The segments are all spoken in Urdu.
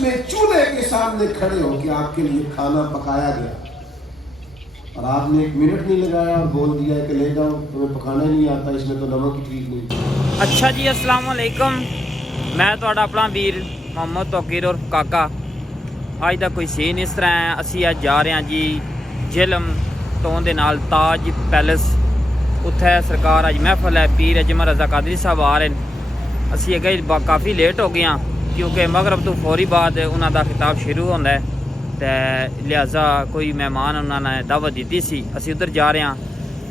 میں چولہے کے سامنے کھڑے ہو کے آپ کے لیے کھانا پکایا گیا اور آپ نے 1 منٹ نہیں لگایا اور بول دیا کہ لے جاؤ تمہیں پکانا ہی نہیں آتا، اس میں تو نمک ہی ٹھیک نہیں۔ اچھا جی، السلام علیکم، میں تہاڈا اپنا ویر محمد توقیر اور کاکا۔ اج دا کوئی سین اس طرح ہے، اسی اج جا رہے ہیں جی جہلم تو دے نال تاج پیلس، اتھے سرکار اج محفل ہے، پیر اجمل رضا قادری صاحب آ رہے ہیں۔ اسی اگے کافی لیٹ ہو گئے ہیں کیونکہ مغرب تو فوری بعد انہاں دا خطاب شروع ہوندا ہے، تے لہذا کوئی مہمان انہاں نے دعوت دیتی سی، اسی ادھر جا رہے ہیں۔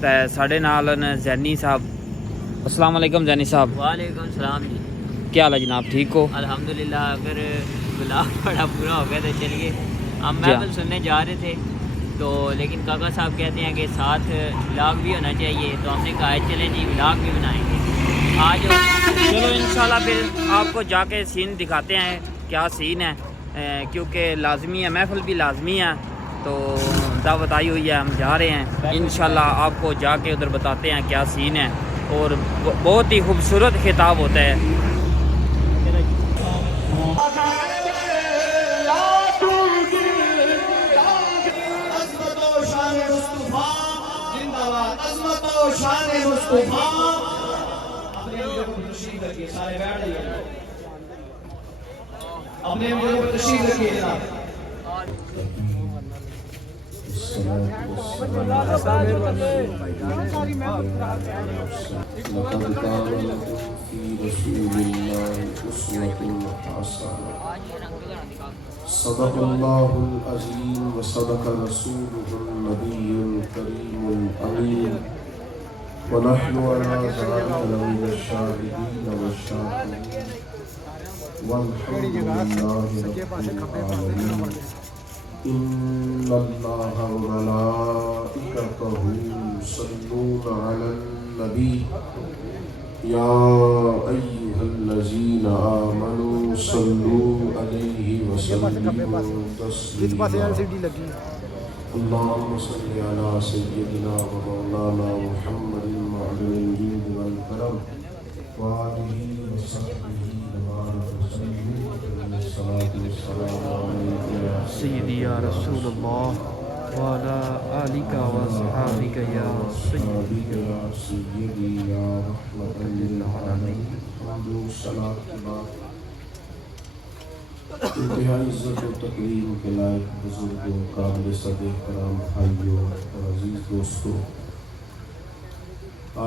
تے ساڈے نال زینی صاحب۔ السلام علیکم زینی صاحب۔ وعلیکم السلام جی، کیا حال ہے جناب، ٹھیک ہو؟ الحمدللہ۔ اگر بلاگ بڑا پورا ہو گیا تو چلیے، ہم محفل سننے جا رہے تھے تو لیکن کاکا صاحب کہتے ہیں کہ ساتھ بلاگ بھی ہونا چاہیے، تو ہم نے کہا چلیں جی بلاگ بھی بنائیں گے آج۔ چلو انشاءاللہ پھر آپ کو جا کے سین دکھاتے ہیں کیا سین ہے، کیونکہ لازمی ہے، محفل بھی لازمی ہے، تو دعوت آئی ہوئی ہے، ہم جا رہے ہیں انشاءاللہ۔ آپ کو جا کے ادھر بتاتے ہیں کیا سین ہے، اور بہت ہی خوبصورت خطاب ہوتا ہے۔ اپنے مجھے تشریف رکھیے جناب۔ لقد كان لكم في رسول الله أسوة حسنة صدق الله العظيم وصدق رسوله النبي الكريم الأمين ونحن على ذلك لمن الشاهدين والشاكرين والحمد لله رب العالمين۔ إن الله وملائكته يصلون على النبي يا أيها الذين آمنوا صلوا عليه وسلموا تسليما۔ اللهم صل على سيدنا ومولانا محمد معدن الجود والكرم وآله وصحبه وبارك وسلم۔ الصلاة والسلام عليك يا سیدی یا رسول اللہ وعلی آلک واصحابک یا سیدی یا سیدی یا رحمت للعالمین۔ صلاة کے بعد انتہائی عزت و تکریم کے لائق بزرگوں، قابل صدر کرام بھائیوں اور عزیز دوستوں،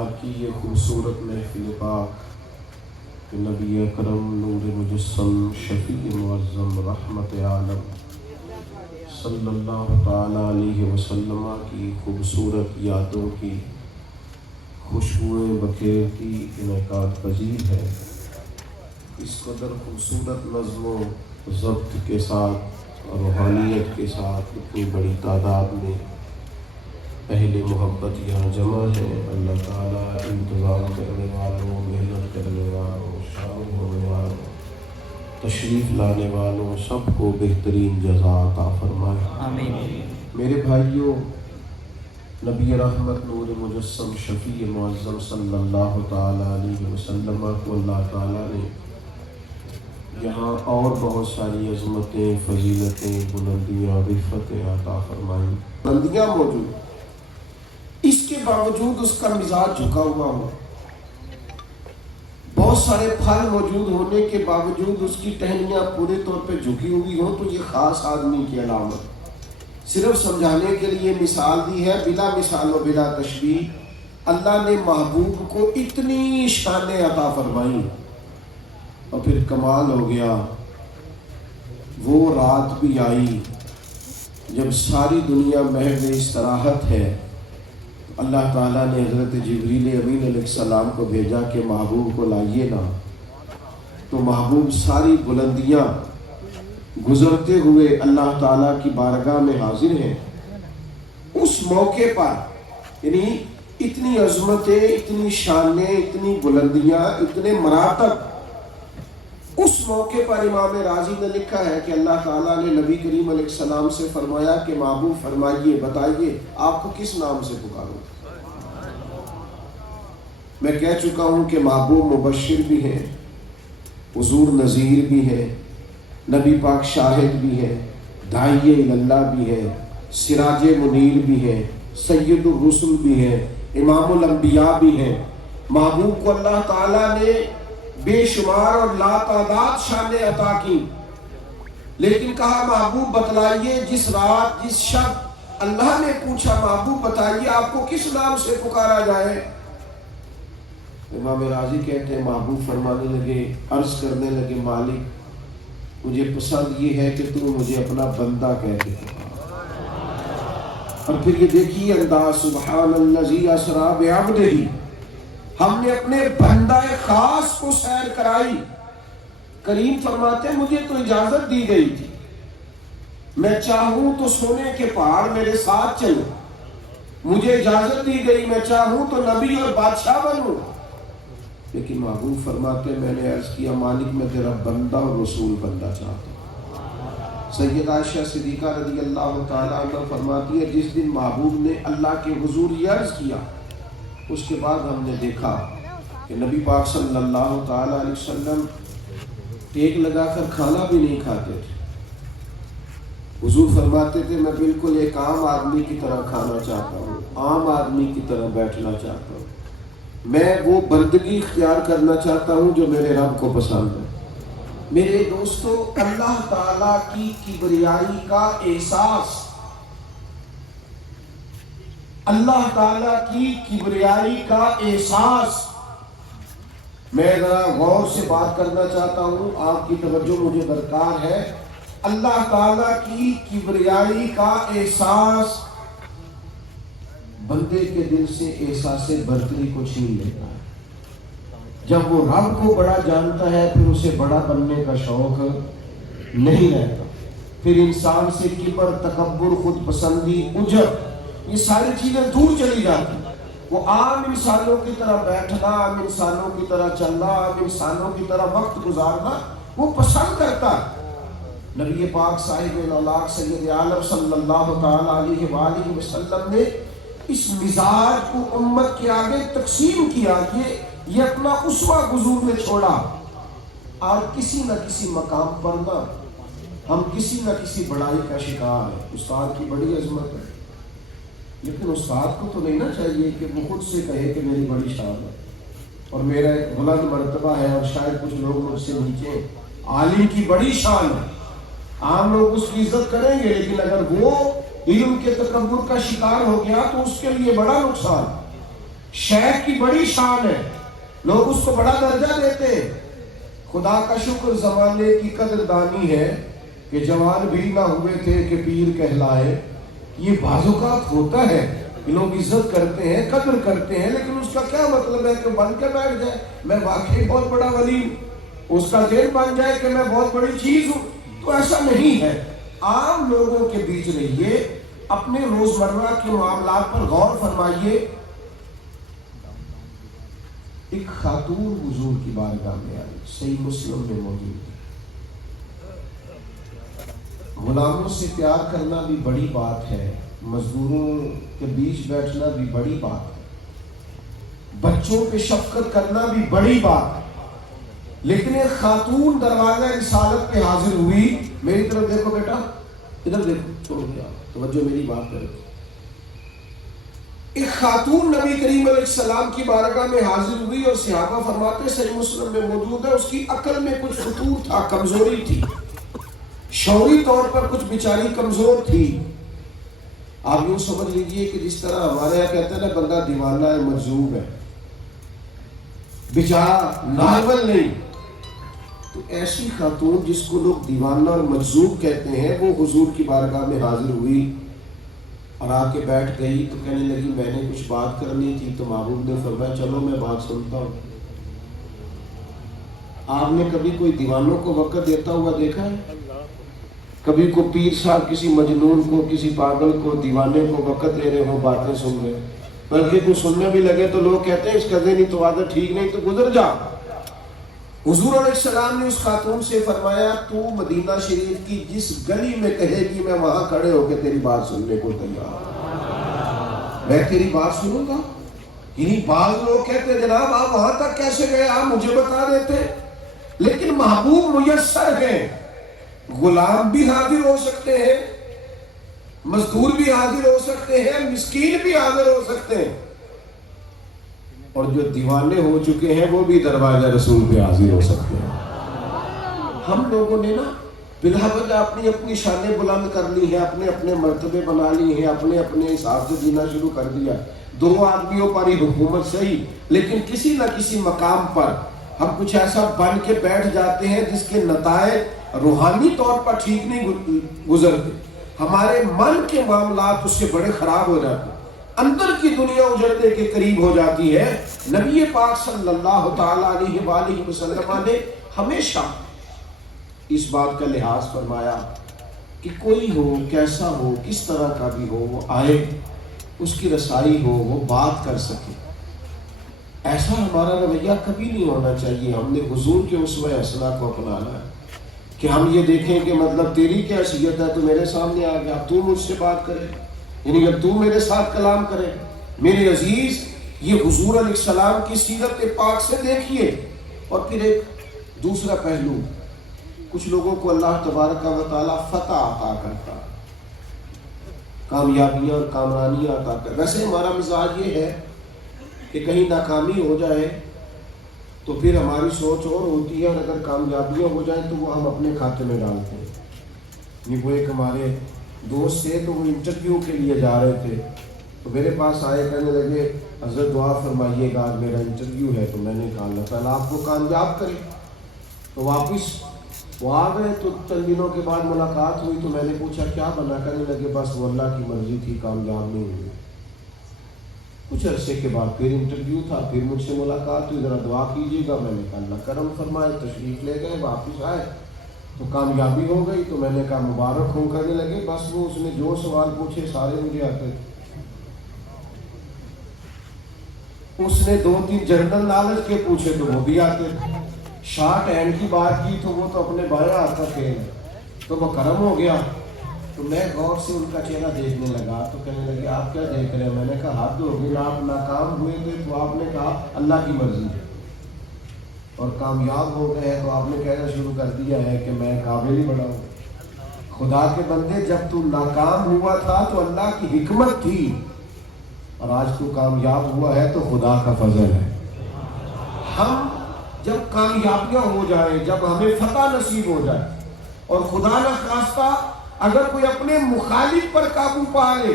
آپ کی یہ خوبصورت محفل پاک کہ نبی اکرم نور مجسم شفیع معظم رحمت عالم صلی اللہ تعالیٰ علیہ وسلم کی خوبصورت یادوں کی خوشبوئیں بکھیرتی انعقاد پذیر ہے۔ اس قدر خوبصورت نظم و ضبط کے ساتھ اور روحانیت کے ساتھ اتنی بڑی تعداد میں اہل محبت یہاں جمع ہے، اللہ تعالیٰ انتظام کرنے والوں، محنت کرنے والوں، شامل ہونے والوں، تشریف لانے والوں سب کو بہترین جزا عطا فرمائے، آمین۔ میرے بھائیوں، نبی رحمت نور مجسم شفیع معظم صلی اللہ تعالیٰ علیہ وسلم کو اللہ تعالیٰ نے یہاں اور بہت ساری عظمتیں، فضیلتیں، بلندیاں، رفتیں عطا فرمائیں، بلندیاں موجود، اس کے باوجود اس کا مزاج جھکا ہوا ہو، بہت سارے پھل موجود ہونے کے باوجود اس کی ٹہنیاں پورے طور پہ جھکی ہوئی ہوں، تو یہ خاص آدمی کی علامت۔ صرف سمجھانے کے لیے مثال دی ہے، بلا مثال و بلا تشبیہ اللہ نے محبوب کو اتنی شانیں عطا فرمائیں، اور پھر کمال ہو گیا، وہ رات بھی آئی جب ساری دنیا محض استراحت ہے، اللہ تعالیٰ نے حضرت جبریل امین علیہ السلام کو بھیجا کہ محبوب کو لائیے نا، تو محبوب ساری بلندیاں گزرتے ہوئے اللہ تعالیٰ کی بارگاہ میں حاضر ہیں۔ اس موقع پر یعنی اتنی عظمتیں، اتنی شانیں، اتنی بلندیاں، اتنے مراتب، اس موقع پر امام راضی نے لکھا ہے کہ اللہ تعالیٰ نے نبی کریم علیہ السلام سے فرمایا کہ محبوب فرمائیے، بتائیے آپ کو کس نام سے پکاروں؟ میں کہہ چکا ہوں کہ محبوب مبشر بھی ہیں، حضور نذیر بھی ہے، نبی پاک شاہد بھی ہے، داعی اللہ بھی ہے، سراج منیر بھی ہے، سید الرسل بھی ہے، امام الانبیاء بھی ہے۔ محبوب کو اللہ تعالیٰ نے بے شمار اور لا تعداد شانیں عطا کی، لیکن کہا محبوب بتلائیے جس رات جس شب اللہ نے پوچھا محبوب بتائیے آپ کو کس نام سے پکارا جائے؟ امام راضی کہتے ہیں محبوب فرمانے لگے، عرض کرنے لگے مالک مجھے پسند یہ ہے کہ تو مجھے اپنا بندہ کہہ کے پکار۔ اور پھر یہ دیکھیے انداز، سبحان الذی اسریٰ بعبدہ، ہم نے اپنے بندہ خاص کو سیر کرائی۔ کریم فرماتے ہیں مجھے تو اجازت دی گئی تھی، میں چاہوں تو سونے کے پہاڑ میرے ساتھ چلو، مجھے اجازت دی گئی، میں چاہوں تو نبی اور بادشاہ بنوں، لیکن محبوب فرماتے میں نے عرض کیا مالک میں تیرا بندہ اور رسول بننا چاہتا ہوں۔ سید عائشہ صدیقہ رضی اللہ تعالیٰ عنہ فرماتی ہے جس دن محبوب نے اللہ کے حضور یہ عرض کیا، اس کے بعد ہم نے دیکھا کہ نبی پاک صلی اللہ تعالیٰ علیہ وسلم ٹیک لگا کر کھانا بھی نہیں کھاتے تھے۔ حضور فرماتے تھے میں بالکل ایک عام آدمی کی طرح کھانا چاہتا ہوں، عام آدمی کی طرح بیٹھنا چاہتا ہوں، میں وہ بندگی اختیار کرنا چاہتا ہوں جو میرے رب کو پسند ہے۔ میرے دوستو، اللہ تعالیٰ کی کبریائی کا احساس، اللہ تعالیٰ کی کبریائی کا احساس، میں ذرا غور سے بات کرنا چاہتا ہوں، آپ کی توجہ مجھے درکار ہے۔ اللہ تعالیٰ کی کبریائی کا احساس بندے کے دل سے احساس برتری کو چھین لیتا ہے۔ جب وہ رب کو بڑا جانتا ہے پھر اسے بڑا بننے کا شوق نہیں رہتا، پھر انسان سے کبر، تکبر، خود پسندی، عجب، یہ ساری چیزیں دور چلی جاتی۔ وہ عام انسانوں کی طرح بیٹھنا، عام انسانوں کی طرح چلنا، عام انسانوں کی طرح وقت گزارنا وہ پسند کرتا ہے۔ نبی پاک صاحب الاولاق سید عالم صلی اللہ تعالیٰ علیہ وآلہ وسلم نے اس مزاج کو امت کے آگے تقسیم کیا کہ یہ اپنا اسوہ حضور نے چھوڑا۔ آج کسی نہ کسی مقام پر نہ ہم کسی نہ کسی بڑائی کا شکار ہے۔ استاد کی بڑی عظمت ہے، لیکن استاد کو تو نہیں نہ چاہیے کہ وہ خود سے کہے کہ میری بڑی شان ہے اور میرا ایک بلند مرتبہ ہے اور شاید کچھ لوگ مجھ سے نیچے۔ عالم کی بڑی شان ہے، عام لوگ اس کی عزت کریں گے، لیکن اگر وہ علم کے تکبر کا شکار ہو گیا تو اس کے لیے بڑا نقصان۔ شیخ کی بڑی شان ہے، لوگ اس کو بڑا درجہ دیتے ہیں۔ خدا کا شکر زمانے کی قدردانی ہے کہ جوان بھی نہ ہوئے تھے کہ پیر کہلائے۔ یہ بعض اوقات ہوتا ہے کہ لوگ عزت کرتے ہیں، قدر کرتے ہیں، لیکن اس کا کیا مطلب ہے کہ بن کے بیٹھ جائے میں واقعی بہت بڑا ولی ہوں، اس کا ذہن بن جائے کہ میں بہت بڑی چیز ہوں۔ تو ایسا نہیں ہے۔ عام لوگوں کے بیچ رہیے، اپنے روزمرہ کے معاملات پر غور فرمائیے۔ ایک خاتون حضور کی بارگاہ میں آئی، صحیح مسلم میں موجود ہے۔ غلاموں سے پیار کرنا بھی بڑی بات ہے، مزدوروں کے بیچ بیٹھنا بھی بڑی بات ہے، بچوں پہ شفقت کرنا بھی بڑی بات ہے، لیکن ایک خاتون دروازہ رسالت پہ حاضر ہوئی۔ میری طرف دیکھو بیٹا، ادھر دیکھو، چھوڑ دیا توجہ میری بات کرو۔ ایک خاتون نبی کریم علیہ السلام کی بارگاہ میں حاضر ہوئی اور صحابہ فرماتے صحیح مسلم میں موجود ہے، اس کی عقل میں کچھ خطور تھا، کمزوری تھی، شعوری طور پر کچھ بیچاری کمزور تھی۔ آپ یوں سمجھ لیجئے کہ جس طرح ہمارے یہاں کہتے ہیں نا بندہ دیوانہ ہے، مجذوب ہے، بیچارہ نارمل نہیں، تو ایسی خاتون جس کو لوگ دیوانہ اور مجذوب کہتے ہیں وہ حضور کی بارگاہ میں حاضر ہوئی اور آ کے بیٹھ گئی۔ تو کہنے لگی میں نے کچھ بات کرنی تھی، تو محبوب نے فرمایا چلو میں بات سنتا ہوں۔ آپ نے کبھی کوئی دیوانوں کو وقت دیتا ہوا دیکھا ہے؟ کبھی کو پیر صاحب کسی مجنون کو، کسی پاگل کو، دیوانے کو وقت دے رہے ہو، باتیں سن رہے، بلکہ کوئی سننے بھی لگے تو لوگ کہتے ہیں اس کا ذہنی تو عادت ٹھیک نہیں، تو گزر جا۔ حضور علیہ السلام نے اس خاتون سے فرمایا تو مدینہ شریف کی جس گلی میں کہے گی میں وہاں کھڑے ہو کے تیری بات سننے کو تیار، میں تیری بات سنوں گا۔ یعنی بعض لوگ کہتے ہیں جناب آپ وہاں تک کیسے گئے، آپ مجھے بتا دیتے. لیکن محبوب میسر ہے، غلام بھی حاضر ہو سکتے ہیں، مزدور بھی حاضر ہو سکتے ہیں، مسکین بھی حاضر ہو سکتے ہیں، اور جو دیوانے ہو چکے ہیں وہ بھی دروازہ رسول پہ حاضر ہو سکتے ہیں. ہم لوگوں نے نا بلا وجہ اپنی اپنی شانیں بلند کر لی ہیں، اپنے اپنے مرتبے بنا لی ہیں، اپنے اپنے حساب سے جینا شروع کر دیا. دو آدمیوں پر ہی حکومت صحیح، لیکن کسی نہ کسی مقام پر ہم کچھ ایسا بن کے بیٹھ جاتے ہیں جس کے نتائج روحانی طور پر ٹھیک نہیں گزرتے. ہمارے من کے معاملات اس سے بڑے خراب ہو جاتے ہیں، اندر کی دنیا اجڑنے کے قریب ہو جاتی ہے. نبی پاک صلی اللہ تعالیٰ علیہ وآلہ وسلم نے ہمیشہ اس بات کا لحاظ فرمایا کہ کوئی ہو، کیسا ہو، کس طرح کا بھی ہو، وہ آئے، اس کی رسائی ہو، وہ بات کر سکے. ایسا ہمارا رویہ کبھی نہیں ہونا چاہیے. ہم نے حضور کے اسوہ حسنہ کو اپنانا ہے کہ ہم یہ دیکھیں کہ مطلب تیری کیا حیثیت ہے، تو میرے سامنے آ گیا، تو مجھ سے بات کرے، یعنی جب تو میرے ساتھ کلام کرے. میرے عزیز، یہ حضور علیہ السلام کی سیرت پاک سے دیکھیے. اور پھر ایک دوسرا پہلو، کچھ لوگوں کو اللہ تبارک و تعالیٰ فتح عطا کرتا، کامیابیاں اور کامرانیاں عطا کرتا. ویسے ہمارا مزاج یہ ہے کہ کہیں ناکامی ہو جائے تو پھر ہماری سوچ اور ہوتی ہے، اور اگر کامیابیاں ہو جائیں تو وہ ہم اپنے کھاتے میں ڈالتے ہیں. وہ ایک ہمارے دوست تھے، تو وہ انٹرویو کے لیے جا رہے تھے، تو میرے پاس آئے، کہنے لگے حضرت دعا فرمائیے گا، آج میرا انٹرویو ہے. تو میں نے کہا اللہ تعالیٰ آپ کو کامیاب کرے. تو واپس وہ آ گئے، تو چند دنوں کے بعد ملاقات ہوئی، تو میں نے پوچھا کیا بنا، کہنے لگے بس وہ اللہ کی مرضی تھی، کامیاب نہیں ہوئی. کچھ عرصے کے بعد پھر انٹرویو تھا، پھر مجھ سے ملاقات ہوئی، ذرا دعا کیجیے گا. میں نے کہا اللہ کرم فرمائے. تشریف لے گئے، واپس آئے تو کامیابی ہو گئی. تو میں نے کہا مبارک ہوں. کرنے لگے بس وہ اس نے جو سوال پوچھے سارے مجھے آتے. اس نے 2-3 جنرل نالج کے پوچھے تو وہ بھی آتے. شارٹ ہینڈ کی بات کی تو وہ تو اپنے بائیں ہاتھ کا کھیل ہے، تو وہ کرم ہو گیا. تو میں غور سے ان کا چہرہ دیکھنے لگا، تو کہنے لگے آپ کیا دیکھ رہے ہیں. میں نے کہا حد ہو گئی، آپ ناکام ہوئے تھے تو آپ نے کہا اللہ کی مرضی ہے، اور کامیاب ہو گئے تو آپ نے کہنا شروع کر دیا ہے کہ میں قابل ہی بڑا ہوں. خدا کے بندے، جب تو ناکام ہوا تھا تو اللہ کی حکمت تھی، اور آج تو کامیاب ہوا ہے تو خدا کا فضل ہے. ہم جب کامیابیاں ہو جائیں، جب ہمیں فتح نصیب ہو جائے، اور خدا نہ خواستہ اگر کوئی اپنے مخالف پر قابو پا لے،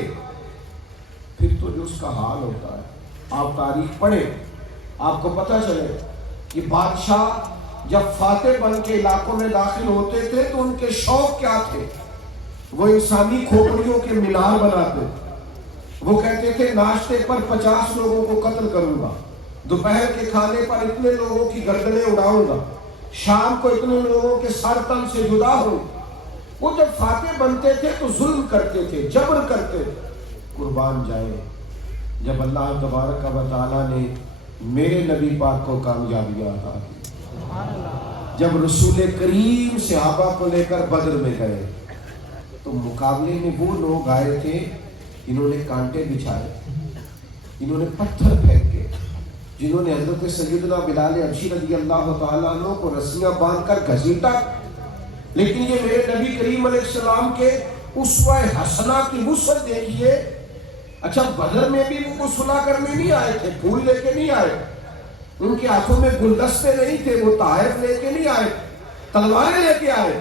پھر تو جو اس کا حال ہوتا ہے، آپ تاریخ پڑھیں، آپ کو پتہ چلے کہ بادشاہ جب فاتح بن کے علاقوں میں داخل ہوتے تھے تو ان کے شوق کیا تھے. وہ انسانی کھوپڑیوں کے مینار بناتے. وہ کہتے تھے ناشتے پر 50 لوگوں کو قتل کروں گا، دوپہر کے کھانے پر اتنے لوگوں کی گردنیں اڑاؤں گا، شام کو اتنے لوگوں کے سر تن سے جدا ہوں. وہ جب فاتح بنتے تھے تو ظلم کرتے تھے، جبر کرتے تھے. قربان جائے، جب اللہ تبارک و تعالیٰ نے میرے نبی پاک کو کامیابیاں عطا کی، جب رسول کریم صحابہ کو لے کر بدر میں گئے تو مقابلے میں وہ لوگ آئے تھے جنہوں نے کانٹے بچھائے، جنہوں نے پتھر پھینکے، جنہوں نے حضرت سیدنا بلال حبشی رضی اللہ تعالیٰ عنہ کو رسیاں باندھ کر گھسیٹا. لیکن یہ میرے نبی کریم علیہ السلام کے اسوہ حسنہ کی وسعت دیکھیے. اچھا بدر میں بھی وہ صلح کرنے نہیں آئے تھے، پھول لے کے نہیں آئے، ان کے ہاتھوں میں گلدستے نہیں تھے، وہ تحائف لے کے نہیں آئے، تلواریں لے کے آئے.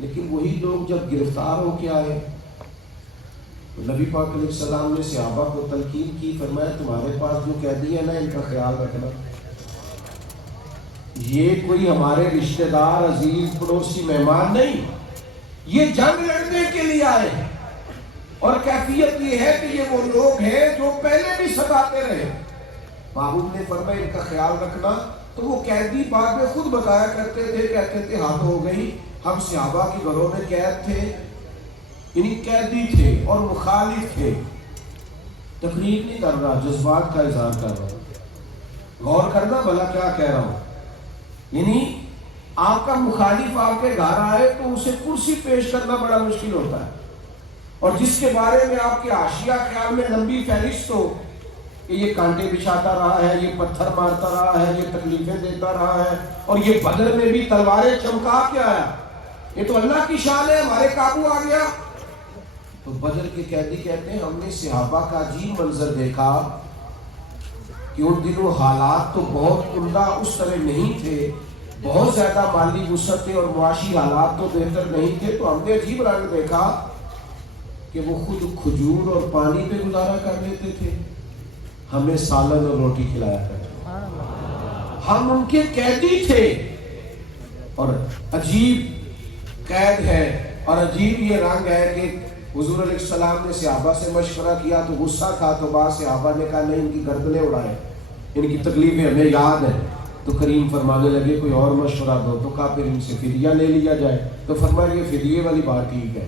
لیکن وہی لوگ جب گرفتار ہو کے آئے، نبی پاک علیہ السلام نے صحابہ کو تلقین کی، فرمایا تمہارے پاس جو قیدی ہے نا، ان کا خیال رکھنا. یہ کوئی ہمارے رشتہ دار، عزیز، پڑوسی، مہمان نہیں، یہ جنگ لڑنے کے لیے آئے ہیں. اور کیفیت یہ ہے کہ یہ وہ لوگ ہیں جو پہلے بھی ستاتے رہے. محبوب نے فرمایا ان کا خیال رکھنا. تو وہ قیدی بعد میں خود بتایا کرتے تھے، کہتے تھے حد ہو گئی، ہم صحابہ کے گھروں میں قید تھے، یعنی قیدی تھے اور مخالف تھے. تقریر نہیں کر رہا، جذبات کا اظہار کر رہا ہوں. غور کرنا بھلا کیا کہہ رہا ہوں. یعنی آپ کا مخالف آپ کے گھر آئے تو اسے کرسی پیش کرنا بڑا مشکل ہوتا ہے، اور جس کے بارے میں آپ کے حاشیہ خیال میں لمبی فہرست ہو کہ یہ کانٹے بچھاتا رہا ہے، یہ پتھر مارتا رہا ہے، یہ تکلیفیں دیتا رہا ہے، اور یہ بدر میں بھی تلواریں چمکا کے آیا، یہ تو اللہ کی شان ہے، ہمارے قابو آ گیا۔ تو بدر کے قیدی کہتے ہیں ہم نے صحابہ کا عجیب منظر دیکھا کہ ان دنوں حالات تو بہت عمدہ اس طرح نہیں تھے، بہت زیادہ مالی وسعتیں اور معاشی حالات تو بہتر نہیں تھے، تو ہم نے عجیب رنگ دیکھا کہ وہ خود کھجور اور پانی پہ گزارا کر لیتے تھے، ہمیں سالن اور روٹی کھلایا کرتے تھے، ہم ان کے قیدی تھے۔ اور عجیب قید ہے اور عجیب یہ رنگ ہے کہ حضور علیہ السلام نے صحابہ سے مشورہ کیا تو غصہ تھا، تو بعض صحابہ نے کہا نہیں، ان کی گردنیں اڑائیں، ان کی تکلیفیں ہمیں یاد ہیں۔ تو کریم فرمانے لگے کوئی اور مشورہ دو، تو کہا پھر ان سے فدیہ لے لیا جائے۔ تو فرمایا یہ فدیے والی بات ٹھیک ہے،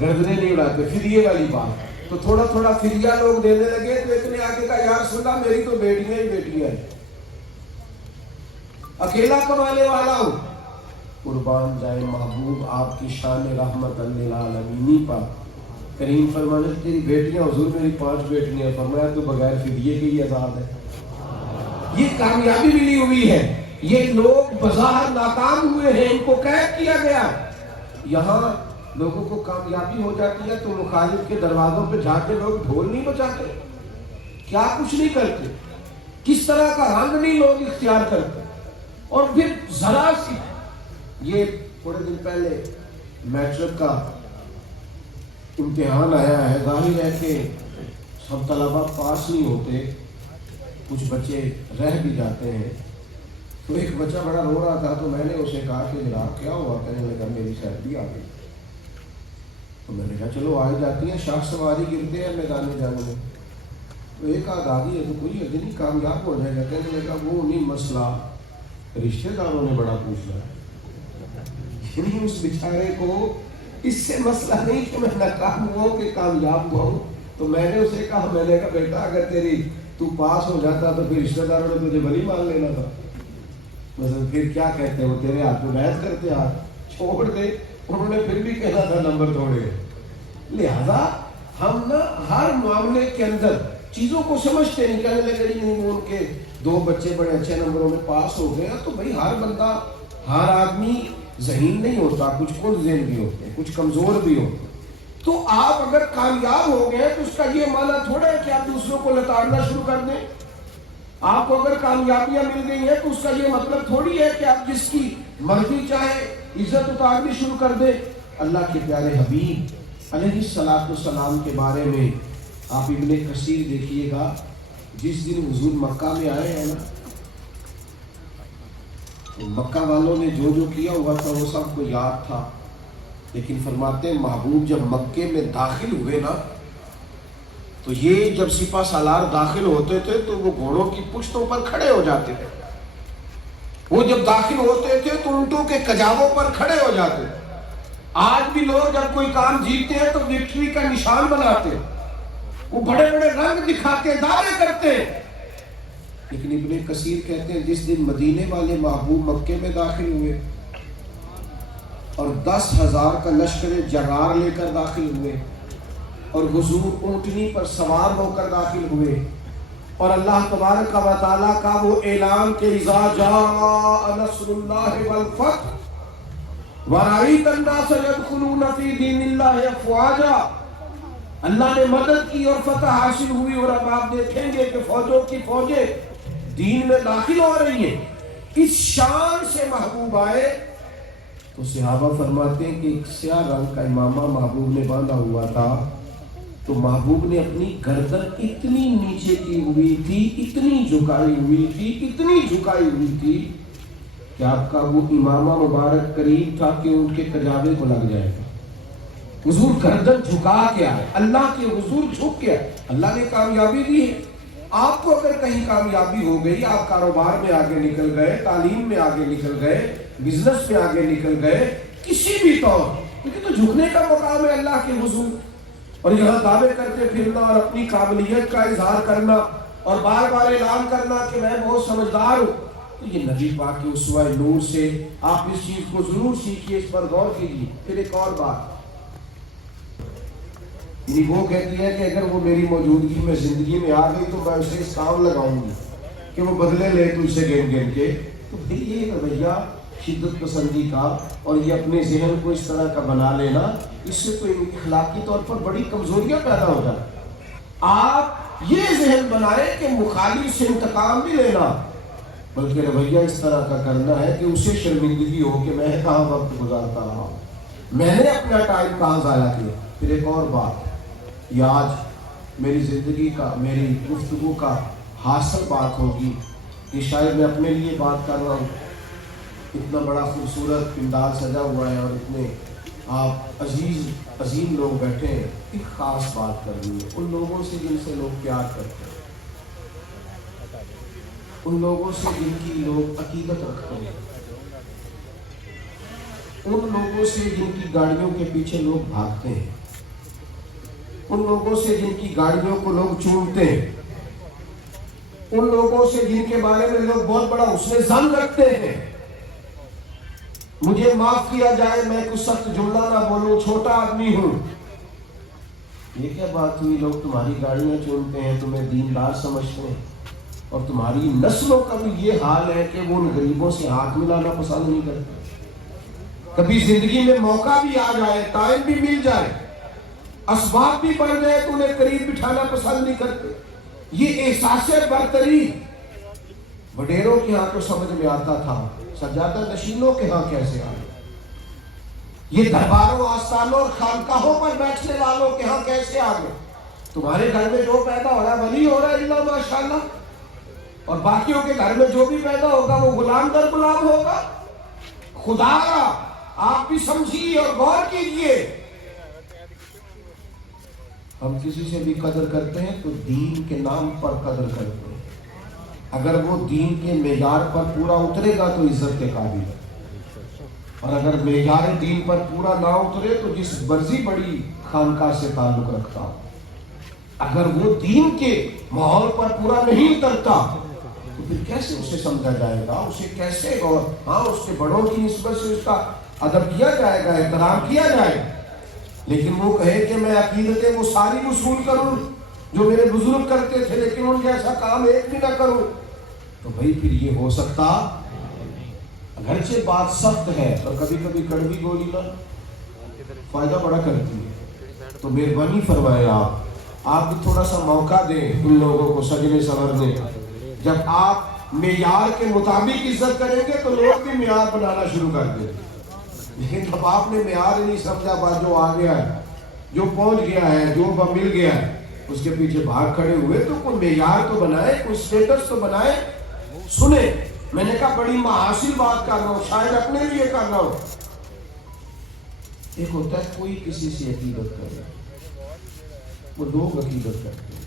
گردنیں نہیں اڑاتے، فدیے والی بات۔ تو تھوڑا تھوڑا فدیہ لوگ دینے لگے، تو ایک نے آگے کہا یا رسول اللہ میری تو بیٹیاں ہی بیٹیاں ہیں، اکیلا کمانے والا ہوں۔ قربان جائے محبوب آپ کی شان رحمت للعالمین پر۔ کریم فرمانے تیری بیٹیاں، حضور میری 5 بیٹیاں، فرمایا تو بغیر فدیے کے ہی آزاد ہے۔ یہ کامیابی ملی ہوئی ہے، یہ لوگ بظاہر ناکام ہوئے ہیں، ان کو قید کیا گیا۔ یہاں لوگوں کو کامیابی ہو جاتی ہے تو مخالف کے دروازوں پہ جا کے لوگ ڈھول نہیں بجاتے، کیا کچھ نہیں کرتے، کس طرح کا رنگ نہیں لوگ اختیار کرتے۔ اور پھر ذرا سی، یہ تھوڑے دن پہلے میٹرک کا امتحان آیا ہے، ظاہر ہے کہ سب طلبہ پاس نہیں ہوتے، کچھ بچے رہ بھی جاتے ہیں۔ تو ایک بچہ بڑا رو رہا تھا، تو میں نے اسے کہا کہ جناب کیا ہوا؟ کہنے لگا میری سردی آ گئی۔ تو میں نے کہا چلو آ جاتی ہیں، شاخ سواری گرتے ہیں میدان جنگ میں۔ تو ایک آدھ آدھی ہے تو کوئی نہیں کامیاب ہو جائے گا۔ کہنے لگا وہ نہیں مسئلہ رشتہ داروں نے بڑا پوچھ رہا ہے، یعنی اس بیچارے کو اس سے مسئلہ نہیں کہ میں ناکام ہوا ہوں کہ کامیاب ہوا ہوں۔ تو میں نے اسے کہا، میں نے کہا بیٹا اگر تو پاس ہو جاتا تو پھر رشتہ داروں نے تجھے بلی مان لینا تھا، مثلا پھر کیا کہتے ہیں وہ تیرے ہاتھ میں بیعت کرتے، ہاتھ چھوڑ دے، انہوں نے پھر بھی کہنا تھا نمبر توڑے۔ لہذا ہم نا ہر معاملے کے اندر چیزوں کو سمجھتے نہیں، کہنے لگے نہیں وہ ان کے 2 بچے بڑے اچھے نمبروں میں پاس ہو گئے، تو بھائی ہر بندہ، ہر آدمی ذہین نہیں ہوتا، کچھ کل ذہن بھی ہوتے ہیں، کچھ کمزور بھی ہوتے ہیں۔ تو آپ اگر کامیاب ہو گئے تو اس کا یہ معنی تھوڑا ہے کہ آپ دوسروں کو لتاڑنا شروع کر دیں۔ آپ کو اگر کامیابیاں مل گئی ہیں تو اس کا یہ مطلب تھوڑی ہے کہ آپ جس کی مرضی چاہے عزت اتارنی شروع کر دیں۔ اللہ کے پیارے حبیب علیہ السلام کے بارے میں آپ ابن کثیر دیکھیے گا، جس دن حضور مکہ میں آئے ہیں نا، مکہ والوں نے جو جو کیا ہوا تھا وہ سب کو یاد تھا، لیکن فرماتے ہیں محبوب جب مکے میں داخل ہوئے نا، تو یہ جب سپہ سالار داخل ہوتے تھے تو وہ گھوڑوں کی پشتوں پر کھڑے ہو جاتے تھے، وہ جب داخل ہوتے تھے تو اونٹوں کے کجاووں پر کھڑے ہو جاتے تھے۔ آج بھی لوگ جب کوئی کام جیتتے ہیں تو وکٹری کا نشان بناتے ہیں، وہ بڑے بڑے رنگ دکھاتے دعوے کرتے ہیں، لیکن ابن کثیر کہتے ہیں جس دن مدینے والے محبوب مکے میں داخل ہوئے اور 10,000 کا لشکر جرار لے کر داخل ہوئے اور حضور اونٹنی پر سوار ہو کر داخل ہوئے، اور اللہ تبارک و تعالیٰ کا وہ اعلان کہ اذا جاء نصر اللہ والفتح ورأیت الناس يدخلون فی دین اللہ افواجا، اللہ نے مدد کی اور فتح حاصل ہوئی، اور اب آپ دیکھیں گے کہ فوجوں کی فوجیں دین میں داخل ہو رہی ہیں۔ اس شان سے محبوب آئے تو صحابہ فرماتے ہیں کہ ایک سیاہ رنگ کا امامہ محبوب نے باندھا ہوا تھا، تو محبوب نے اپنی گردن اتنی نیچے کی ہوئی تھی، اتنی جھکائی ہوئی تھی، اتنی جھکائی ہوئی تھی کہ آپ کا وہ امامہ مبارک قریب تھا کہ ان کے کجاوے کو لگ جائے گا۔ حضور گردن جھکا کے آئے، اللہ کے حضور جھک کے آئے، اللہ نے کامیابی دی ہے۔ آپ کو اگر کہیں کامیابی ہو گئی، آپ کاروبار میں آگے نکل گئے، تعلیم میں آگے نکل گئے، بزنس میں آگے نکل گئے، کسی بھی طور، کیونکہ تو جھکنے کا مقام ہے اللہ کے حضور، اور یہاں دعوے کرتے پھرنا اور اپنی قابلیت کا اظہار کرنا اور بار بار اعلان کرنا کہ میں بہت سمجھدار ہوں، تو یہ نبی پاک کے اسوہ نور سے آپ اس چیز کو ضرور سیکھیے، اس پر غور کیجیے۔ پھر ایک اور بات، یعنی وہ کہتی ہے کہ اگر وہ میری موجودگی میں زندگی میں آ گئی تو میں اسے اس کام لگاؤں گی کہ وہ بدلے لے تو اسے گن گن کے. تو پھر یہ رویہ شدت پسندی کا اور یہ اپنے ذہن کو اس طرح کا بنا لینا، اس سے تو اخلاقی طور پر بڑی کمزوریاں پیدا ہو جاتی. آپ یہ ذہن بنائیں کہ مخالف سے انتقام بھی لینا، بلکہ رویہ اس طرح کا کرنا ہے کہ اسے شرمندگی ہو کہ میں کہاں وقت گزارتا رہا ہوں، میں نے اپنا ٹائم کہاں ضائع کیا. پھر ایک اور بات، یہ آج میری زندگی کا، میری گفتگو کا حاصل بات ہوگی کہ شاید میں اپنے لیے بات کر رہا ہوں. اتنا بڑا خوبصورت پنڈال سجا ہوا ہے اور اتنے آپ عظیم لوگ بیٹھے ہیں. ایک خاص بات کرنی ہے ان لوگوں سے جن سے لوگ پیار کرتے ہیں، ان لوگوں سے جن کی لوگ عقیدت رکھتے ہیں، ان لوگوں سے جن کی گاڑیوں کے پیچھے لوگ بھاگتے ہیں، ان لوگوں سے جن کی گاڑیوں کو لوگ چومتے ہیں، ان لوگوں سے جن کے بارے میں لوگ بہت بڑا حسن ظن رکھتے ہیں. مجھے معاف کیا جائے میں کچھ سخت جملہ نہ بولوں، چھوٹا آدمی ہوں. یہ کیا بات ہوئی، لوگ تمہاری گاڑیاں چومتے ہیں، تمہیں دیندار سمجھتے ہیں، اور تمہاری نسلوں کا بھی یہ حال ہے کہ وہ ان غریبوں سے ہاتھ ملانا پسند نہیں کرتے. کبھی زندگی میں موقع بھی آ جائے، ٹائم بھی مل جائے، اسباب بھی بڑھ جائے تو انہیں قریب بٹھانا پسند نہیں کرتے. یہ احساس برتری وڈیروں کے ہاں تو سمجھ میں آتا تھا، سجادہ نشینوں کے ہاں کیسے آئے؟ یہ درباروں، آستانوں اور خانقاہوں پر بیٹھنے والوں کے ہاں کیسے آ گئے؟ تمہارے گھر میں جو پیدا ہو رہا ہے ولی ہو رہا ہے اللہ ماشاءاللہ، اور باقیوں کے گھر میں جو بھی پیدا ہوگا وہ غلام در غلام ہوگا. خدا آپ بھی سمجھیے اور غور کیجئے. ہم کسی سے بھی قدر کرتے ہیں تو دین کے نام پر قدر کرتے ہیں. اگر وہ دین کے معیار پر پورا اترے گا تو عزت کے قابل ہے، اور اگر معیار دین پر پورا نہ اترے تو جس مرضی بڑی خانقاہ سے تعلق رکھتا ہو، اگر وہ دین کے ماحول پر پورا نہیں اترتا تو پھر کیسے اسے سمجھا جائے گا، اسے کیسے، اور ہاں اس کے بڑوں کی نسبت سے اس کا ادب کیا جائے گا، احترام کیا جائے گا. لیکن وہ کہے کہ میں عقیدتیں وہ ساری وصول کروں جو میرے بزرگ کرتے تھے لیکن ان جیسا کام ایک بھی نہ کروں، تو بھئی پھر یہ ہو سکتا؟ اگرچہ بات سخت ہے پر کبھی کبھی کڑوی گولی نہ فائدہ بڑا کرتی ہے. تو مہربانی فرمائے آپ بھی تھوڑا سا موقع دیں ان لوگوں کو سجنے سنورنے. جب آپ معیار کے مطابق عزت کریں گے تو لوگ بھی معیار بنانا شروع کر دیں. لیکن جب آپ نے معیار نہیں سمجھا، بات جو آ گیا ہے، جو پہنچ گیا ہے، جو مل گیا ہے، اس کے پیچھے بھاگ کھڑے ہوئے، تو کوئی معیار تو بنائے، کوئی سٹیٹس تو بنائے. سنے، میں نے کہا بڑی محاسن بات کر رہا ہوں، شاید اپنے لیے کر رہا ہوں. ایک ہوتا ہے کوئی کسی سے عقیدت کرے، وہ لوگ عقیدت کرتے ہیں.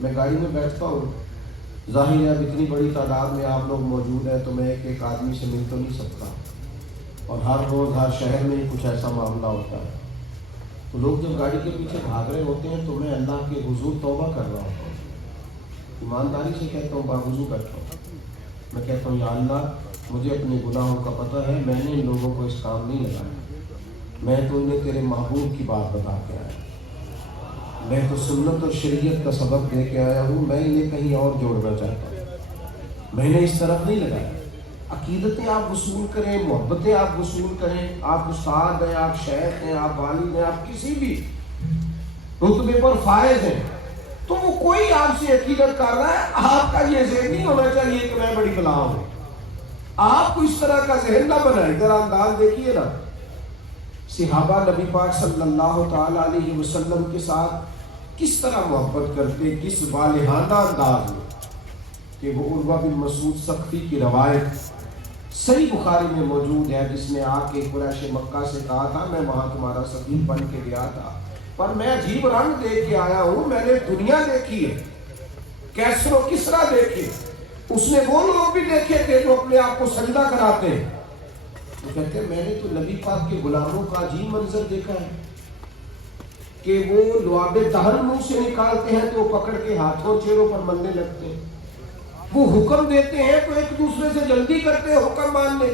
میں گاڑی میں بیٹھتا ہوں، ظاہر ہے اب اتنی بڑی تعداد میں آپ لوگ موجود ہیں تو میں ایک آدمی سے مل تو نہیں سکتا، اور ہر روز ہر شہر میں کچھ ایسا معاملہ ہوتا ہے. تو لوگ جب گاڑی کے پیچھے بھاگ رہے ہوتے ہیں تو میں اللہ کے حضور توبہ کر رہا ہوتا ہوں، ایمانداری سے کہتا ہوں، باوضو بیٹھتا ہوں. میں کہتا ہوں یا اللہ مجھے اپنے گناہوں کا پتہ ہے، میں نے ان لوگوں کو اس کام نہیں لگایا، میں تو انہیں تیرے محبوب کی بات بتا کے آیا، میں تو سنت اور شریعت کا سبق دے کے آیا ہوں، میں انہیں کہیں اور جوڑنا چاہتا ہوں، میں نے اس طرف نہیں لگایا. عقیدتیں آپ وصول کریں، محبتیں آپ وصول کریں، آپ استاد ہیں، آپ شیخ ہیں، آپ والد ہیں، آپ کسی بھی رتبے پر فائز ہیں، تو وہ کوئی آپ سے عقیدت کر رہا ہے، آپ کا یہ ذہن نہیں ہونا چاہیے کہ میں بڑی بلا ہوں. آپ کو اس طرح کا ذہن نہ بنائیں. ذرا انداز دیکھیے نا، صحابہ نبی پاک صلی اللہ تعالی علیہ وسلم کے ساتھ کس طرح محبت کرتے، کس والہانہ انداز میں، کہ وہ عروہ بن مسعود ثقفی کی روایت صحیح بخاری میں موجود ہے، جس نے آ کے قریش مکہ سے کہا تھا میں وہاں تمہارا سفیر بن کے گیا تھا، پر میں عجیب رنگ دیکھ کے آیا ہوں، میں نے دنیا دیکھی ہے، کیسر و کسرا دیکھے، اس نے وہ لوگ بھی دیکھے تھے جو اپنے آپ کو سجدہ کراتے ہیں. تو کہتے ہیں میں نے تو نبی پاک کے غلاموں کا عجیب منظر دیکھا ہے کہ وہ لعاب دہن منہ سے نکالتے ہیں تو وہ پکڑ کے ہاتھوں چہروں پر ملنے لگتے ہیں، وہ حکم دیتے ہیں تو ایک دوسرے سے جلدی کرتے ہیں حکم ماننے.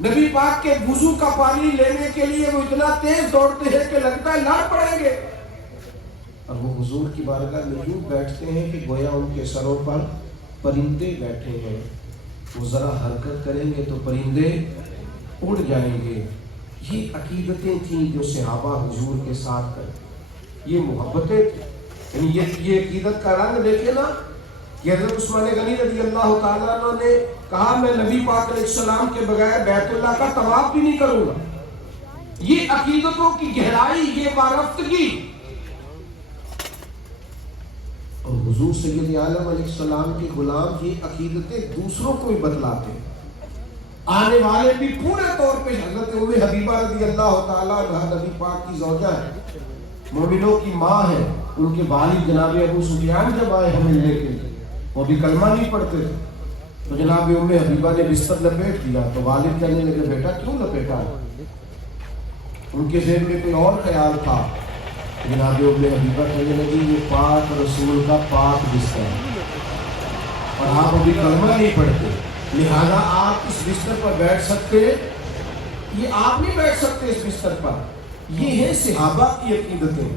نبی پاک کے وضو کا پانی لینے کے لیے وہ اتنا تیز دوڑتے ہیں کہ لگتا ہے لڑ پڑیں گے. اور وہ حضور کی بارگاہ میں یوں بیٹھتے ہیں کہ گویا ان کے سروں پر پرندے بیٹھے ہیں، وہ ذرا حرکت کریں گے تو پرندے اڑ جائیں گے۔ یہ عقیدتیں تھیں جو صحابہ حضور کے ساتھ کریں، یہ محبتیں تھیں۔ یعنی یہ عقیدت کا رنگ دیکھے نا کہ حضرت عثمان غنی رضی اللہ تعالیٰ عنہ نے کہا میں نبی پاک علیہ السلام کے بغیر بیت اللہ کا طواف بھی نہیں کروں گا۔ یہ عقیدتوں کی گہرائی، یہ وارفتگی، اور حضور سید عالم علیہ السلام کے غلام یہ عقیدتیں دوسروں کو بھی بتلاتے ہیں۔ آنے والے بھی پورے طور پہ حضرت ام حبیبہ رضی اللہ تعالیٰ عنہ نبی پاک کی زوجہ ہے، مومنوں کی ماں ہے، ان کے والد جناب ابو سفیان جب آئے ہمیں ملنے کے لیے، وہ بھی کلمہ نہیں پڑھتے تھے، تو جناب ام حبیبہ نے بستر لپیٹ دیا تو والد کہنے لگے بیٹا کیوں لپیٹا ہے؟ ان کے ذہن میں کوئی اور خیال تھا۔ جناب ام حبیبہ کہنے لگی یہ پاک رسول کا پاک بستر ہے اور آپ ابھی کلمہ نہیں پڑھتے، لہذا آپ اس بستر پر بیٹھ سکتے، یہ آپ نہیں بیٹھ سکتے اس بستر پر۔ یہ ہے صحابہ کی عقیدتیں،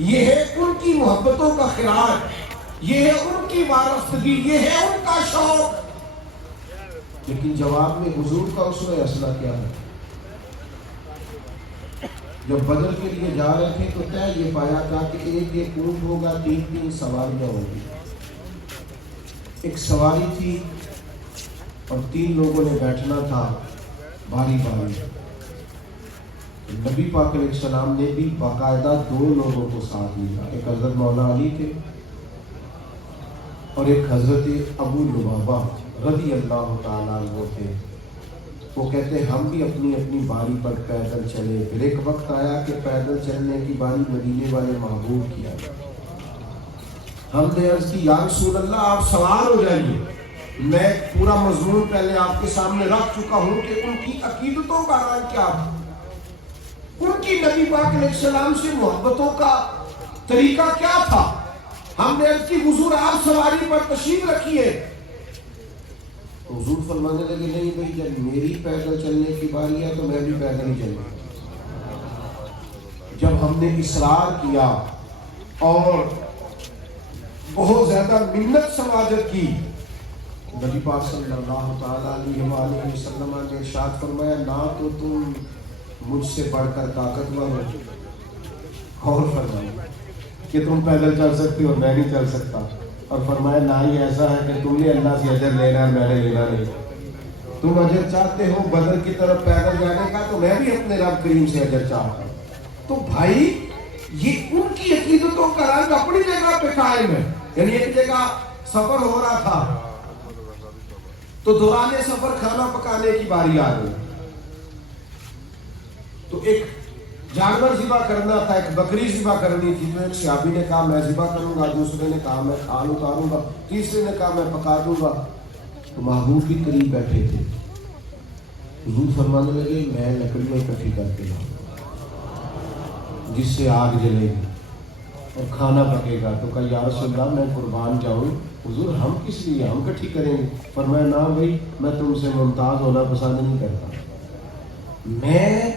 یہ ہے ان کی محبتوں کا خراج، یہ ہے ان کی وارفتگی، یہ ہے ان کا شوق۔ لیکن جواب میں حضور کا اسوہ حسنہ کیا ہے؟ جب بدر کے لیے جا رہے تھے تو طے یہ پایا تھا کہ ایک اونٹ ہوگا، 3 سواریاں ہوگی۔ ایک سواری تھی اور 3 لوگوں نے بیٹھنا تھا باری باری۔ نبی پاک علیہ السلام نے بھی باقاعدہ 2 لوگوں کو ساتھ لیا، ایک حضرت مولانا علی تھے اور ایک حضرت ابو لبابہ رضی اللہ تعالیٰ عنہ تھے۔ وہ کہتے ہیں ہم بھی اپنی اپنی باری پر پیدل چلے، پھر ایک وقت آیا کہ پیدل چلنے کی باری مدینے والے محبوب کی آئی۔ ہم نے عرض کی یا رسول اللہ آپ سوار ہو جائیے، میں پورا مضمون پہلے آپ کے سامنے رکھ چکا ہوں کہ ان کی عقیدتوں کا رنگ کیا تھا، ان کی نبی پاک علیہ السلام سے محبتوں کا طریقہ کیا تھا۔ ہم نے عرض کی حضور آپ سواری پر تشریف رکھیے، حضور فرمانے لگے نہیں بھائی جب میری پیدل چلنے کی باری ہے تو میں بھی پیدل ہی چلوں۔ جب ہم نے اصرار کیا اور بہت زیادہ منت سماجت کی، نبی پاک صلی اللہ تعالیٰ علیہ وآلہ وسلم نے ارشاد فرمایا نہ تو تم مجھ سے بڑھ کر طاقتور ہو، اور فرمایا کہ تم پیدل چل سکتے ہو میں نہیں چل سکتا، اور فرمایا نہ ہی ایسا ہے کہ تم نے اللہ سے اجر لینا ہے میں نے لینا نہیں۔ تم اجر چاہتے ہو بدر کی طرف پیدل جانے کا تو میں بھی اپنے رب کریم سے اجر چاہتا ہوں۔ تو بھائی یہ ان کی عقیدتوں کا رنگ اپنی جگہ پہ قائم ہے۔ یعنی ایک جگہ سفر ہو رہا تھا تو دوران سفر کھانا پکانے کی باری آ گئی، تو ایک جانور ذبح کرنا تھا، ایک بکری ذبح کرنی تھی، تو ایک صحابی نے کہا میں ذبح کروں گا، دوسرے نے کہا میں کھال اتاروں گا، تیسرے نے کہا میں پکا دوں گا۔ تو محبوب بھی قریب بیٹھے تھے، حضور فرمانے لگے میں لکڑیاں اکٹھی کر کے لاؤں جس سے آگ جلے گی اور کھانا پکے گا۔ تو کہا یا رسول اللہ میں قربان جاؤں، حضور ہم کس لیے، ہم اکٹھی کریں گے؟ فرمایا نہ بھائی میں تم سے ممتاز ہونا پسند نہیں کرتا، میں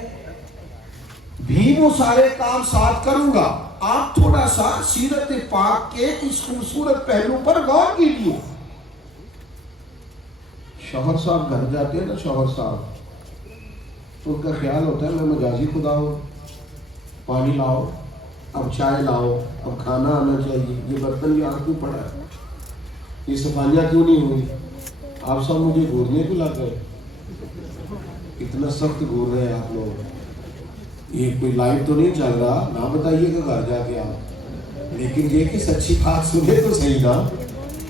بھی وہ سارے کام ساتھ کروں گا، آپ تھوڑا سا سیرت پاک کے اس خوبصورت پہلو پر غور کیجیے۔ شوہر صاحب گھر جاتے ہیں نا، شوہر صاحب ان کا خیال ہوتا ہے میں مجازی خدا ہوں، پانی لاؤ، اب چائے لاؤ، اب کھانا آنا چاہیے، یہ برتن یہاں کیوں پڑا ہے، یہ صفائیاں کیوں نہیں ہوئی، آپ سب مجھے گھورنے کو لگ گئے، اتنا سخت گھور رہے ہیں آپ لوگ، یہ کوئی لائف تو نہیں چل رہا، نہ بتائیے کہ گھر جا کے آپ، لیکن یہ کہ سچی بات سنے تو صحیح نا۔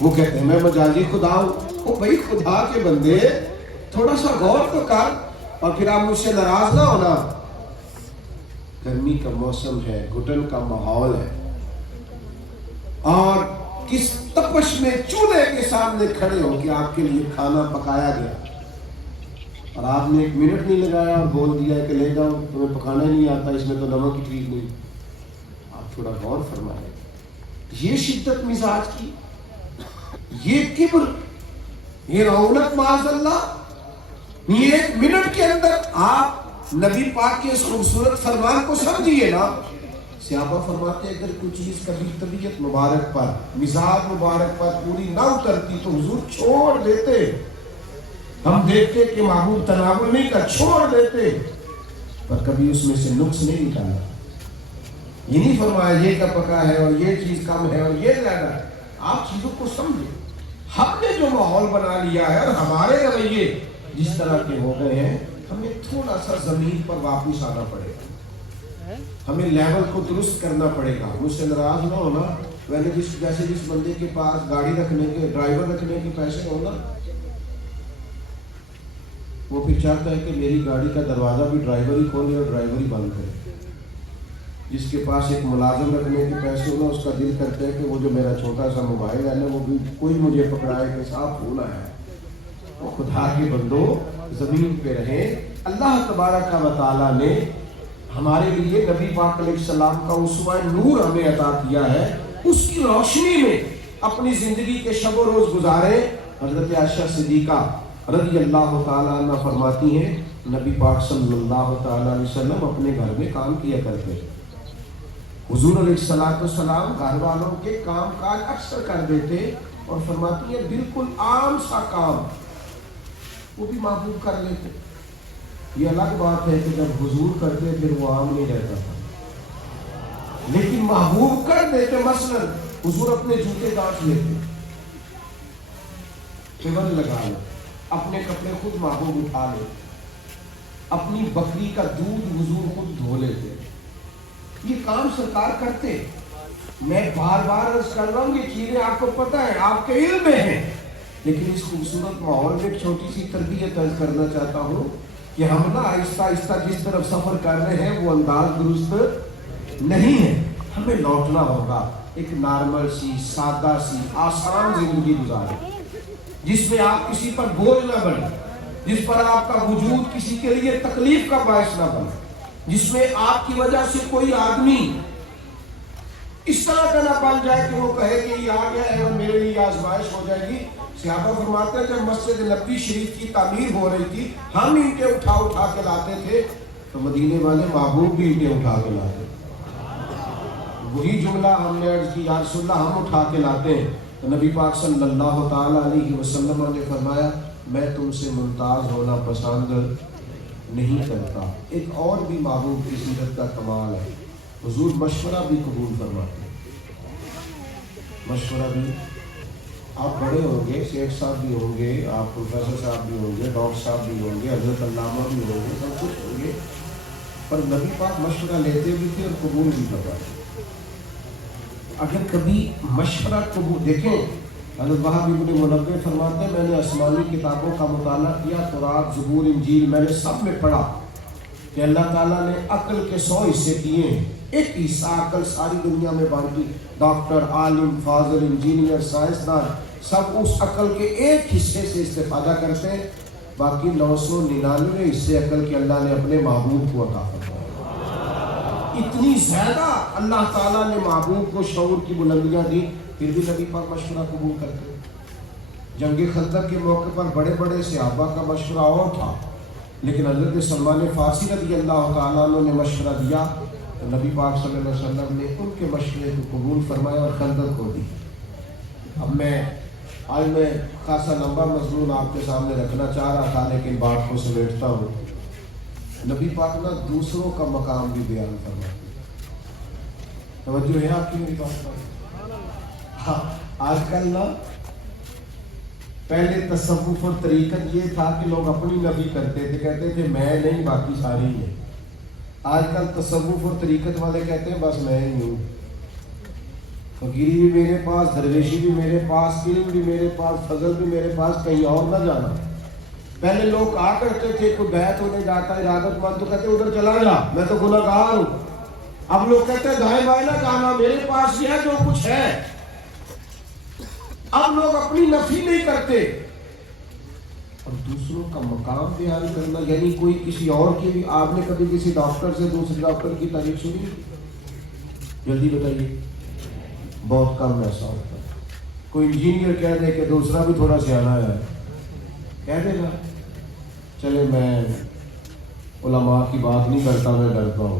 وہ کہتے ہیں میں مجازی خدا ہوں، وہ بھائی خدا کے بندے تھوڑا سا غور تو کر، اور پھر آپ مجھ سے ناراض نہ ہونا، گرمی کا موسم ہے، گھٹن کا ماحول ہے، اور کس تپش میں چولہے کے سامنے کھڑے ہو کہ آپ کے لیے کھانا پکایا گیا اور آپ نے 1 منٹ نہیں لگایا اور بول دیا کہ لے جاؤ تمہیں پکانا ہی نہیں آتا، اس میں تو نمک کی ٹھیک نہیں۔ آپ تھوڑا غور فرمائیں، یہ شدت مزاج کی، یہ کبر، یہ رونق معاذ اللہ، یہ 1 منٹ کے اندر آپ نبی پاک کے اس خوبصورت فرمان کو سمجھیے نا، صحابہ فرماتے ہیں اگر کوئی چیز کبھی طبیعت مبارک پر، مزاج مبارک پر پوری نہ اترتی تو حضور چھوڑ دیتے. ہم دیکھتے کہ محبوب تناول نہیں کر، چھوڑ دیتے، پر کبھی اس میں سے نقص نہیں نکالا. یہ نہیں فرمایا یہ کا پکا ہے اور یہ چیز کم ہے اور یہ زیادہ ہے. آپ چیزوں کو سمجھیں. ہم نے جو ماحول بنا لیا ہے اور ہمارے رویے جس طرح کے ہو گئے ہیں، ہمیں تھوڑا سا زمین پر واپس آنا پڑے گا. ہمیں لیول کو درست کرنا پڑے گا. مجھ سے ناراض نہ ہونا، میں نے جیسے جس بندے کے پاس گاڑی رکھنے کے، ڈرائیور رکھنے کے پیسے ہونا، وہ پھر چاہتا ہے کہ میری گاڑی کا دروازہ بھی ڈرائیور ہی کھولے اور ڈرائیور ہی بند کرے. جس کے پاس ایک ملازم رکھنے کے پیسے ہونا، اس کا دل کرتا ہے کہ وہ جو میرا چھوٹا سا موبائل ہے نا، وہ بھی کوئی مجھے پکڑائے کہ صاحب پھولا ہے. وہ خدا کے بندو زمین پہ رہے. اللہ تبارک و تعالیٰ نے ہمارے لیے نبی پاک علیہ السلام کا اسوہ نور ہمیں عطا کیا ہے. اس کی روشنی میں اپنی زندگی کے شب و روز گزارے. حضرت عائشہ صدیقہ رضی اللہ تعالیٰ عنہ فرماتی ہیں نبی پاک صلی اللہ تعالیٰ علیہ وسلم اپنے گھر میں کام کیا کرتے ہیں. حضور علیہ السلام گھر والوں کے کام کاج اکثر کر دیتے اور فرماتی ہے بالکل عام سا کام وہ بھی محبوب کر لیتے. یہ الگ بات ہے کہ جب حضور کرتے پھر وہ عام نہیں رہتا تھا، لیکن محبوب کر دیتے. مثلا حضور اپنے جوتے گانٹھ لیتے، ٹیبل لگا لے، اپنے کپڑے خود محبوب اٹھا لے، اپنی بکری کا دودھ حضور خود دھو لیتے. یہ کام سرکار کرتے. میں بار بار عرض کر رہا ہوں یہ چیزیں آپ کو پتہ ہے، آپ کے علم میں ہیں، لیکن اس خوبصورت ماحول میں ایک چھوٹی سی تربیت عرض کرنا چاہتا ہوں کہ ہم نا آہستہ آہستہ جس طرف سفر کر رہے ہیں وہ انداز درست نہیں ہے. ہمیں لوٹنا ہوگا ایک نارمل سی، سادہ سی، آسان زندگی گزارے جس میں آپ کسی پر بوجھ نہ بنے، جس پر آپ کا وجود کسی کے لیے تکلیف کا باعث نہ بنے، جس میں آپ کی وجہ سے کوئی آدمی اس طرح کا نہ بن جائے کہ وہ کہے کہ یہ آ گیا ہے اور میرے لیے آزمائش ہو جائے گی. صحابہ فرماتے ہیں جب مسجد نبوی شریف کی تعمیر ہو رہی تھی، ہم اینٹیں اٹھا کے لاتے تھے تو مدینے والے محبوب بھی اینٹیں اٹھا کے لاتے. وہی جملہ ہم نے عرض کی یا رسول اللہ ہم اٹھا کے لاتے ہیں تو نبی پاک صلی اللہ تعالیٰ علیہ وسلم نے فرمایا میں تم سے ممتاز ہونا پسند نہیں کرتا. ایک اور بھی محبوب کی سیرت کا کمال ہے، حضور مشورہ بھی قبول فرماتے ہیں. مشورہ بھی، آپ بڑے ہوں گے، شیخ صاحب بھی ہوں گے، آپ پروفیسر صاحب بھی ہوں گے، ڈاکٹر صاحب بھی ہوں گے، حضرت علامہ بھی ہوں گے، سب کچھ ہوں گے، پر نبی پاک مشورہ لیتے بھی تھے اور قبول بھی فرماتے. اگر کبھی مشورہ قبول، دیکھیں حضرت وہاب ابن منبہ فرماتے ہیں میں نے آسمانی کتابوں کا مطالعہ کیا، تورات، زبور، انجیل، میں نے سب میں پڑھا کہ اللہ تعالیٰ نے عقل کے 100 حصے کیے ہیں، ایک حصہ عقل ساری دنیا میں بانٹی. ڈاکٹر، عالم، فاضل، انجینئر، سائنسدان سب اس عقل کے ایک حصے سے استفادہ کرتے ہیں. باقی 999 حصے عقل کے اللہ نے اپنے محبوب کو عطا فرمایا. اتنی زیادہ اللہ تعالیٰ نے محبوب کو شعور کی بلندیاں دی، پھر بھی نبی پاک مشورہ قبول کرتے. جنگ خندق کے موقع پر بڑے بڑے صحابہ کا مشورہ اور تھا، لیکن حضرت سلمان فارسی رضی اللہ تعالیٰ عنہ نے مشورہ دیا تو نبی پاک صلی اللہ علیہ وسلم نے ان کے مشورے کو قبول فرمایا اور خندق کو دی. اب آج میں خاصا لمبا مضمون آپ کے سامنے رکھنا چاہ رہا تھا، لیکن بات کو سمیٹتا ہوں. نبی پاک نا دوسروں کا مقام بھی بیان فرماتے. توجہ ہے آپ کی میری بات پر؟ ہاں، آج کل نا پہلے تصوف اور طریقت یہ تھا کہ لوگ اپنی نفی کرتے تھے، کہتے تھے میں نہیں باقی ساری ہیں. آج کل تصوف اور طریقت والے کہتے ہیں بس میں ہی ہوں. فقیری بھی میرے پاس، درویشی بھی میرے پاس، علم بھی میرے پاس، فضل بھی میرے پاس، کہیں اور نہ جانا. پہلے لوگ کہا کرتے تھے کوئی بیعت ہونے جاتا ہے ارادت مند تو کہتے ادھر چلا جا میں تو گناہ گار ہوں. اب لوگ کہتے ہیں دائیں بائیں نہ جانا، میرے پاس یہ ہے جو کچھ ہے. اب لوگ اپنی نفی نہیں کرتے اور دوسروں کا مقام بیان کرنا، یعنی کوئی کسی اور کی بھی. آپ نے کبھی کسی ڈاکٹر سے دوسرے ڈاکٹر کی تعریف سنی؟ جلدی بتائیے. بہت کم ایسا ہوتا ہے. کوئی انجینئر کہہ دے کہ دوسرا بھی تھوڑا سیانا ہے، کہہ دے گا چلے میں علماء کی بات نہیں کرتا، میں ڈرتا ہوں.